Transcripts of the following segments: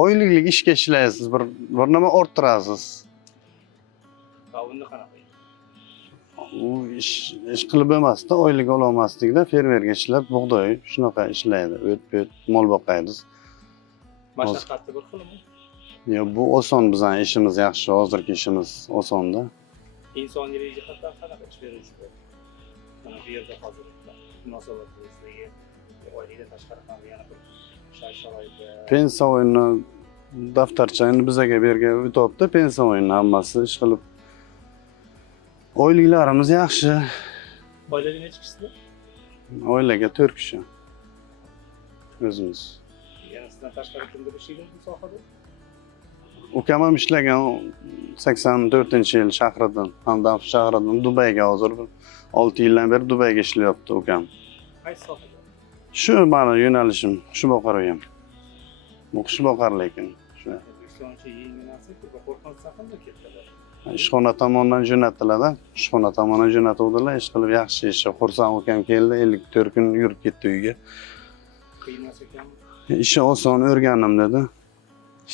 oyliklik ishga ishlaysiz, bir nima orttirasiz. Unda qanaqa? U ish qilib emasda, oylik ololmaslikda fermerga ishlab, bug'doy shunaqa ishlaydi. O't mol boqaymiz. Mashaqqatli bir xilmi? Yo, bu oson bizning ishimiz yaxshi, hozirgi ishimiz osonda. İnsoniy jihatdan qanaqa ish beruvchi? Mana bu yerda hozir munosabatingizga oylikdan tashqari ham yana bir sharoitda Pensiya o'yini daftarchani bizga bergan o'tibdi, pensiya o'yini hammasi ish qilib. Oyliklarimiz yaxshi. oilada necha kishilar? Oilaga 4 kishi. O'zimiz. Yana sizdan tashqari kimdir ishlaydi bu sohada? Ukam ham ishlagan 84-yil shahridan, Hamdam shahridan Dubayga hozir 6 yildan beri Dubayga ishlayapti ukam. Qaysi sohada? Shu meni yo'nalishim, shu boqaryapman. Bu qish boqar lekin shu. O'zbekistoncha yengil narsa-ku, qo'rqmasdan qanday ketdilar? Ishxona tomonidan jo'natiladi. Ishxona tomonidan jo'natuvdilar, ish qilib yaxshi ish. Xursand ukam keldi, 54 kun yurib ketdi uyga. Qiyin emas ekanmi? Ishi oson o'rgandim dedi.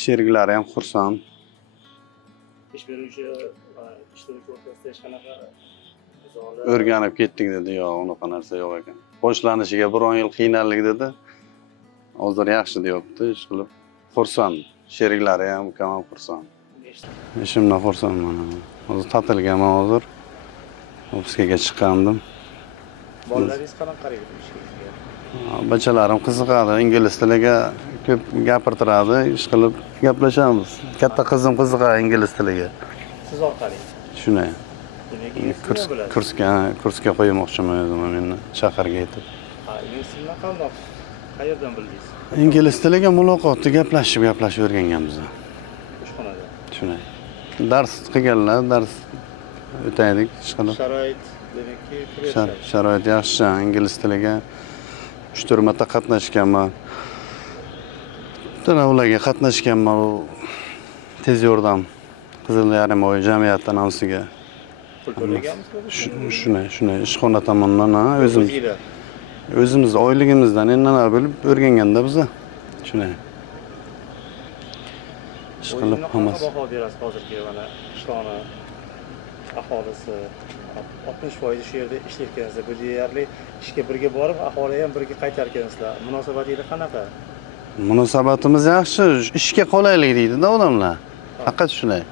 Sheriklari ham xursand. Ish beruvchi va ishtirokchi o'rtasida hech qanaqa nizolar O'rganib ketdik dedi. Yo'q, unaqa narsa yo'q ekan. Boshlanishiga 1 yil qiynaldik dedi. Hozir yaxshi deyapti, ish qilib. Xursand. Sheriklari ham, ukam ham xursand. Ishimdan xursandman. Hozir ta'tilgaman hozir. Ofisga chiqqandim. Bolalaringiz qanaqa qaraydi ishga? Bachalarim qiziqadi, ingliz tiliga ko'p gapirtiradi, ish qilib gaplashamiz. Katta qizim qiziqadi ingliz tiliga. Siz orqali. Shunday. Demak, Kursga qo'ymoqchiman o'zim meni shaharga yetib. Ha, ingliz tilini qandoq? Qayerdan bildingiz? Ingliz tiliga muloqotda gaplashib o'rganganmiz. Ishxonada. Shunday. Dars qilganlar, dars o'taydik, ish qilib. Sharoit demakki, Sharoit yaxshi, ingliz tiliga 3-4 marta qatnashganman. Ularga qatnashganman, u tez yordam Qizil yarim-oy jamiyati namsiga. pul to'laganmisiz? Shunday ishxona tomonidan o'zimiz oyligimizdan endan bo'lib o'rganganda biz. Shunday. Ish qilib hammasi. Baho berasiz hozirgi mana ishxona aholisi 60% shu yerda ishlayotgansizlar. Bu deyarli ishga birga borib, aholi ham birga qaytargansizlar. Munosabatingiz qanaqa? Munosabatimiz yaxshi, ishga qolaylik deydi-da odamlar. Faqat shunday.